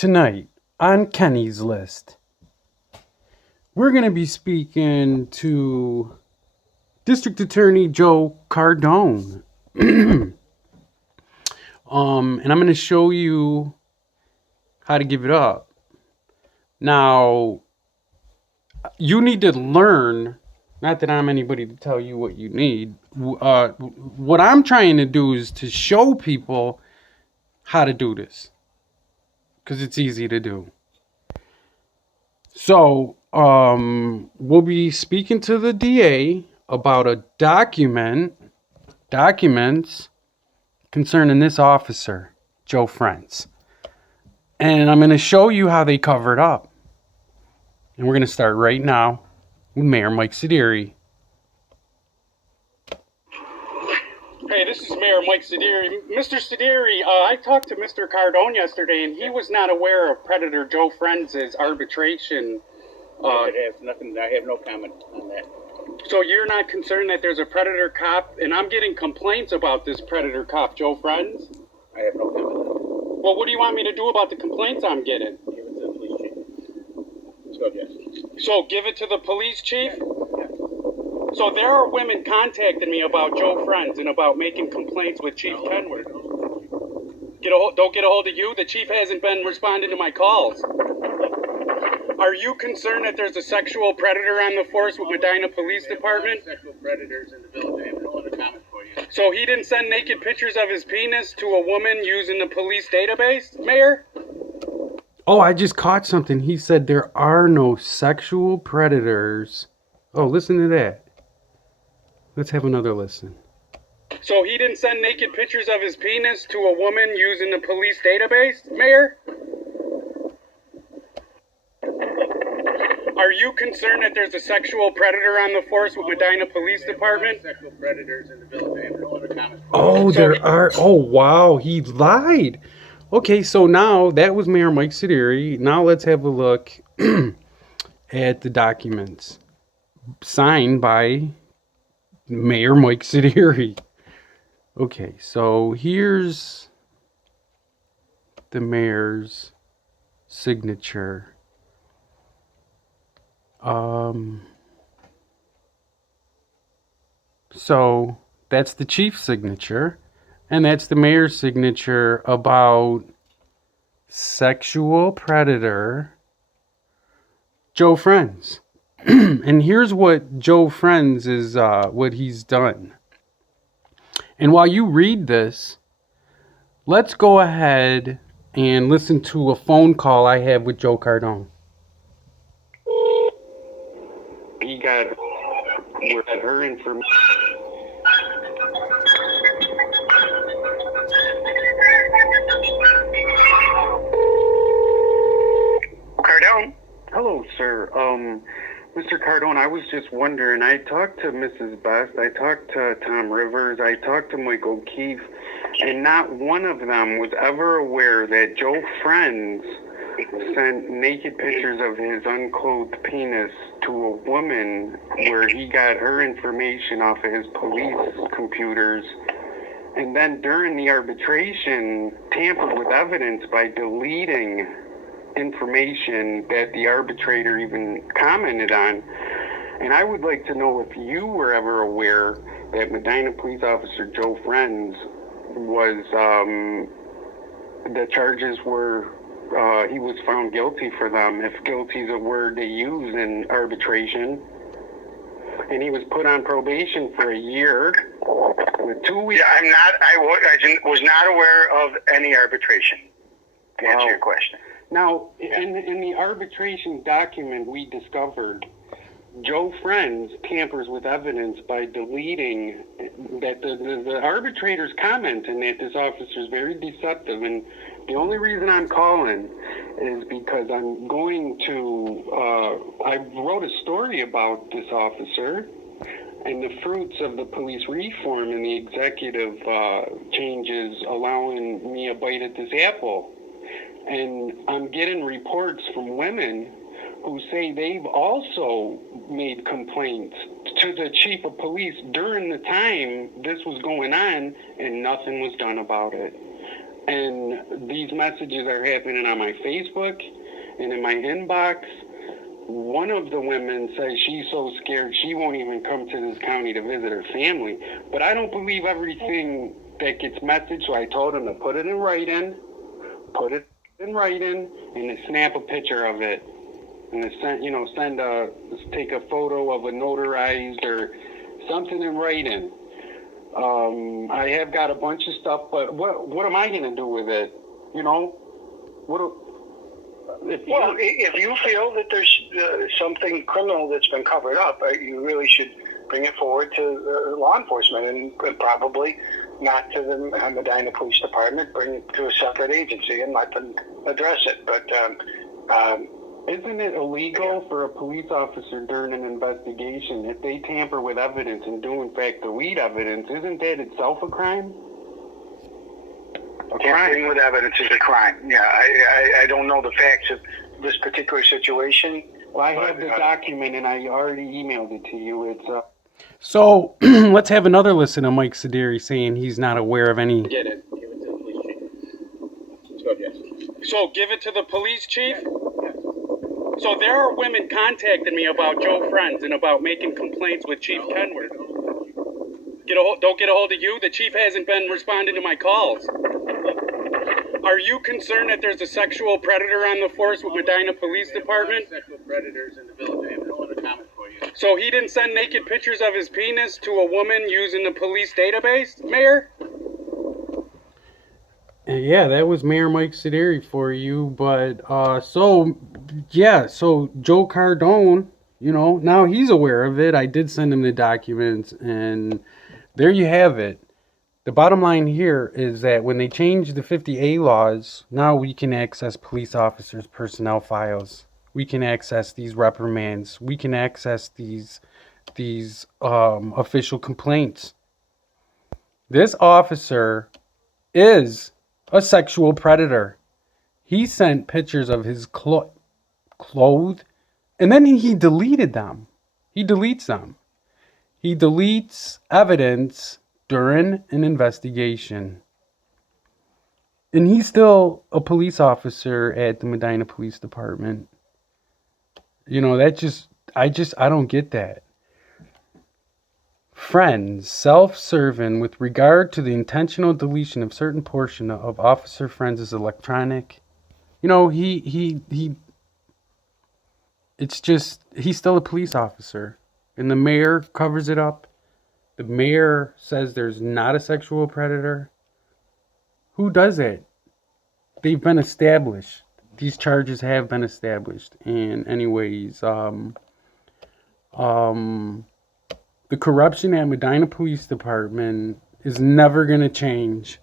Tonight on Kenny's List, we're going to be speaking to District Attorney Joe Cardone. And I'm going to show you how to give it up. Now, you need to learn, not that I'm anybody to tell you what you need. What I'm trying to do is to show people how to do this, because it's easy to do. So, we'll be speaking to the DA about a documents concerning this officer, Joe Frentz. And I'm going to show you how they cover it up. And we're going to start right now with Mayor Mike Sudairi. Hey, this is Mayor Mike Sudairi. Mr. Sudairi, I talked to Mr. Cardone yesterday, and he was not aware of Predator Joe Friends' arbitration. I have no comment on that. So you're not concerned that there's a Predator cop, and I'm getting complaints about this Predator cop, Joe Friends? I have no comment on that. Well, what do you want me to do about the complaints I'm getting? Give it to the police chief. So, yes. So give it to the police chief? Yeah. So there are women contacting me about Joe Friends and about making complaints with Chief Kenworth. Don't get a hold of you? The chief hasn't been responding to my calls. Are you concerned that there's a sexual predator on the force with Medina Police Department? Sexual predators in the village. I have no other comment for you. So he didn't send naked pictures of his penis to a woman using the police database, Mayor? Oh, I just caught something. He said there are no sexual predators. Oh, listen to that. Let's have another listen. So he didn't send naked pictures of his penis to a woman using the police database, Mayor? Are you concerned that there's a sexual predator on the force with Medina Police Department? Sexual predators in the village. I have no other comment for you. Oh, there are. Oh, wow. He lied. Okay, so now that was Mayor Mike Sudairi. Now let's have a look at the documents signed by Mayor Mike Sudairi. Okay, so here's the mayor's signature. So that's the chief's signature, and that's the mayor's signature about sexual predator Joe Friends. And here's what Joe Friends is, what he's done. And while you read this, let's go ahead and listen to a phone call I have with Joe Cardone. He got her information. Cardone? Hello, sir. Mr. Cardone, I was just wondering, I talked to Mrs. Best, I talked to Tom Rivers, I talked to Mike O'Keefe, and not one of them was ever aware that Joe Friends sent naked pictures of his unclothed penis to a woman where he got her information off of his police computers, and then during the arbitration tampered with evidence by deleting information that the arbitrator even commented on. And I would like to know if you were ever aware that Medina Police Officer Joe Friends was, the charges were, he was found guilty for them, if guilty is a word they use in arbitration. And he was put on probation for a year with 2 weeks. Yeah, I was not aware of any arbitration, to answer your question. Now, in the arbitration document we discovered, Joe Friends tampers with evidence by deleting that the arbitrator's comment and that this officer is very deceptive. And the only reason I'm calling is because I'm going to, I wrote a story about this officer and the fruits of the police reform and the executive changes allowing me a bite at this apple. And I'm getting reports from women who say they've also made complaints to the chief of police during the time this was going on, and nothing was done about it. And these messages are happening on my Facebook and in my inbox. One of the women says she's so scared she won't even come to this county to visit her family. But I don't believe everything that gets messaged, so I told him to put it in writing, and to snap a picture of it, and to take a photo of a notarized or something in writing. I have got a bunch of stuff, but what am I going to do with it? You know, if you feel that there's something criminal that's been covered up, you really should bring it forward to law enforcement, and probably not to the Medina Police Department. Bring it to a separate agency and let them address it. But isn't it illegal for a police officer during an investigation, if they tamper with evidence and do in fact delete evidence, isn't that itself a crime? Tampering with evidence is a crime. Yeah, I don't know the facts of this particular situation. Well, I have the document and I already emailed it to you. It's So let's have another listen to Mike Sudairi saying he's not aware of any. Get it. Give it to the police chief. Let's go, Jess. So give it to the police chief? So there are women contacting me about Joe Frentz and about making complaints with Chief Kenworth. Don't get a hold of you? The chief hasn't been responding to my calls. Are you concerned that there's a sexual predator on the force with Medina Police Department? Sexual predators in the village. I have no other comment for you. So he didn't send naked pictures of his penis to a woman using the police database, Mayor? Yeah, that was Mayor Mike Sudairi for you. But, so Joe Cardone, now he's aware of it. I did send him the documents, and there you have it. The bottom line here is that when they changed the 50A laws, now we can access police officers' personnel files. We can access these reprimands. We can access these official complaints. This officer is a sexual predator. He sent pictures of his clothes, and then he deleted them. He deletes them. He deletes evidence during an investigation. And he's still a police officer at the Medina Police Department. I don't get that. Friends, self-serving with regard to the intentional deletion of certain portion of Officer Friends' electronic. He's still a police officer. And the mayor covers it up. The mayor says there's not a sexual predator. Who does it? They've been established. These charges have been established. And anyways, the corruption at Medina Police Department is never going to change.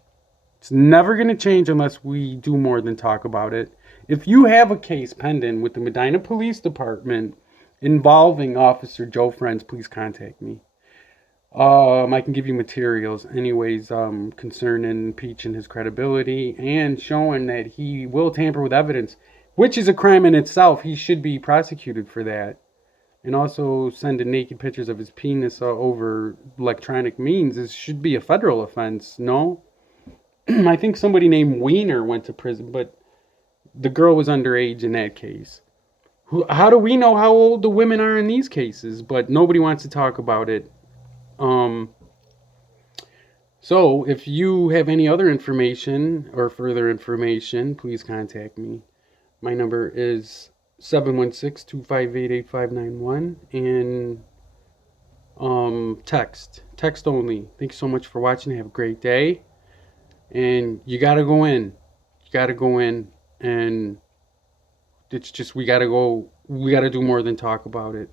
It's never going to change unless we do more than talk about it. If you have a case pending with the Medina Police Department involving Officer Joe Frentz, please contact me. I can give you materials anyways concerning impeaching his credibility and showing that he will tamper with evidence, which is a crime in itself. He should be prosecuted for that. And also sending naked pictures of his penis over electronic means. It should be a federal offense, no? I think somebody named Wiener went to prison, but the girl was underage in that case. How do we know how old the women are in these cases? But nobody wants to talk about it. So if you have any other information or further information, please contact me. My number is 716-258-8591 and text only. Thanks so much for watching. Have a great day. And you gotta go in. And it's just we gotta do more than talk about it.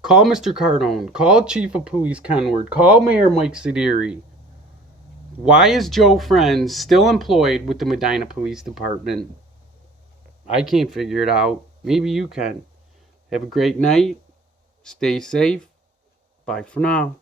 Call Mr. Cardone. Call Chief of Police Kenworth. Call Mayor Mike Sudairi. Why is Joe Frentz still employed with the Medina Police Department? I can't figure it out. Maybe you can. Have a great night. Stay safe. Bye for now.